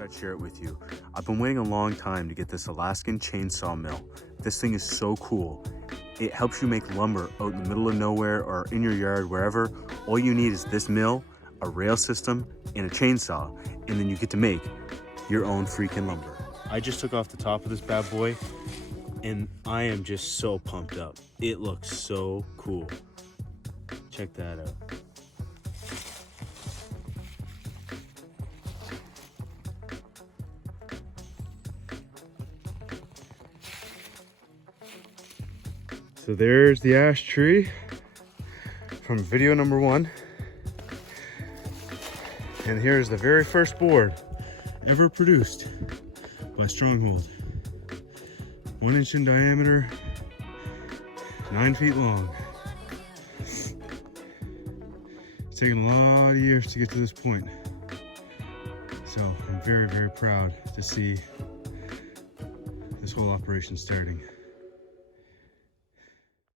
figured I'd share it with you. I've been waiting a long time to get this Alaskan chainsaw mill. This thing is so cool. It helps you make lumber out in the middle of nowhere or in your yard, wherever. All you need is this mill, a rail system, and a chainsaw, and then you get to make your own freaking lumber. I just took off the top of this bad boy, and I am just so pumped up. It looks so cool. Check that out. So there's the ash tree from video number 1. And here's the very first board ever produced by Stronghold. 1 inch in diameter, 9 feet long. It's taken a lot of years to get to this point. So I'm very, very proud to see this whole operation starting.